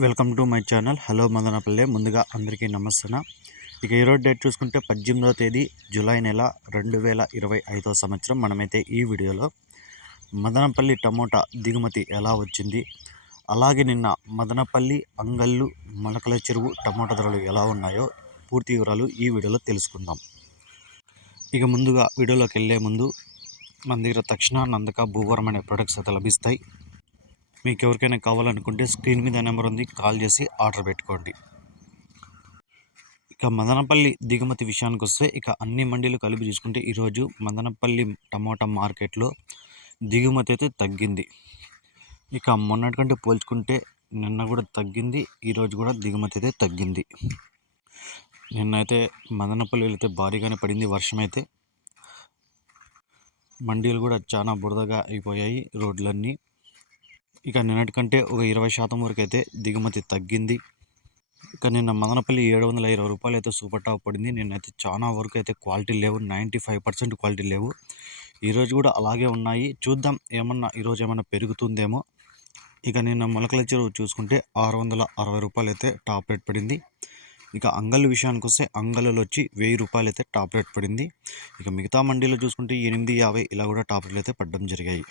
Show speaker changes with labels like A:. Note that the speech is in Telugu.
A: Welcome to my channel. Hello Madanapalle. ముందుగా అందరికీ నమస్తే ఇక ఈరోజు డేట్ చూసుకుంటే పద్దెనిమిదవ తేదీ జూలై నెల రెండు వేల ఇరవై ఐదో సంవత్సరం. మనమైతే ఈ వీడియోలో మదనపల్లి టమోటా దిగుమతి ఎలా వచ్చింది? అలాగే నిన్న మదనపల్లి అంగళ్ళు మొలకల చెరువు టమోటా ధరలు ఎలా ఉన్నాయో పూర్తి వివరాలు ఈ వీడియోలో తెలుసుకుందాం. ఇక ముందుగా వీడియోలోకి వెళ్ళే ముందు మన దగ్గర తక్షణ నందక భూవరం అనే ప్రొడక్ట్స్ అయితే లభిస్తాయి. మీకు ఎవరికైనా కావాలనుకుంటే స్క్రీన్ మీద నెంబర్ ఉంది కాల్ చేసి ఆర్డర్ పెట్టుకోండి. ఇక మదనపల్లి దిగుమతి విషయానికి వస్తే ఇక అన్ని మండీలు కలిపి చూసుకుంటే ఈరోజు మదనపల్లి టమోటా మార్కెట్లో దిగుమతి అయితే తగ్గింది. ఇక మొన్నటి కంటే పోల్చుకుంటే నిన్న కూడా తగ్గింది ఈరోజు కూడా దిగుమతి అయితే తగ్గింది. నిన్న అయితే మదనపల్లిలో అయితే భారీగానే పడింది వర్షం అయితే. మండీలు కూడా చాలా బురదగా అయిపోయాయి రోడ్లన్నీ. ఇక నిన్నటి కంటే ఒక ఇరవై శాతం వరకు అయితే దిగుమతి తగ్గింది. ఇక నిన్న మదనపల్లి ఏడు వందల ఇరవై రూపాయలు అయితే సూపర్ టాప్ పడింది. నిన్నైతే చాలా వరకు అయితే క్వాలిటీ లేవు. నైంటీ ఫైవ్ పర్సెంట్ క్వాలిటీ లేవు. ఈరోజు కూడా అలాగే ఉన్నాయి. చూద్దాం ఏమన్నా ఈరోజు ఏమన్నా పెరుగుతుందేమో. ఇక నిన్న మొలకల చెరువు చూసుకుంటే ఆరు వందల అరవై రూపాయలు అయితే టాప్ రేట్ పడింది. ఇక అంగళ్ళు విషయానికి వస్తే అంగళ్ళలో వచ్చి వెయ్యి రూపాయలు అయితే టాప్ రేట్ పడింది. ఇక మిగతా మండీలో చూసుకుంటే ఎనిమిది యాభై ఇలా కూడా టాప్ రేట్లు అయితే పడడం జరిగాయి.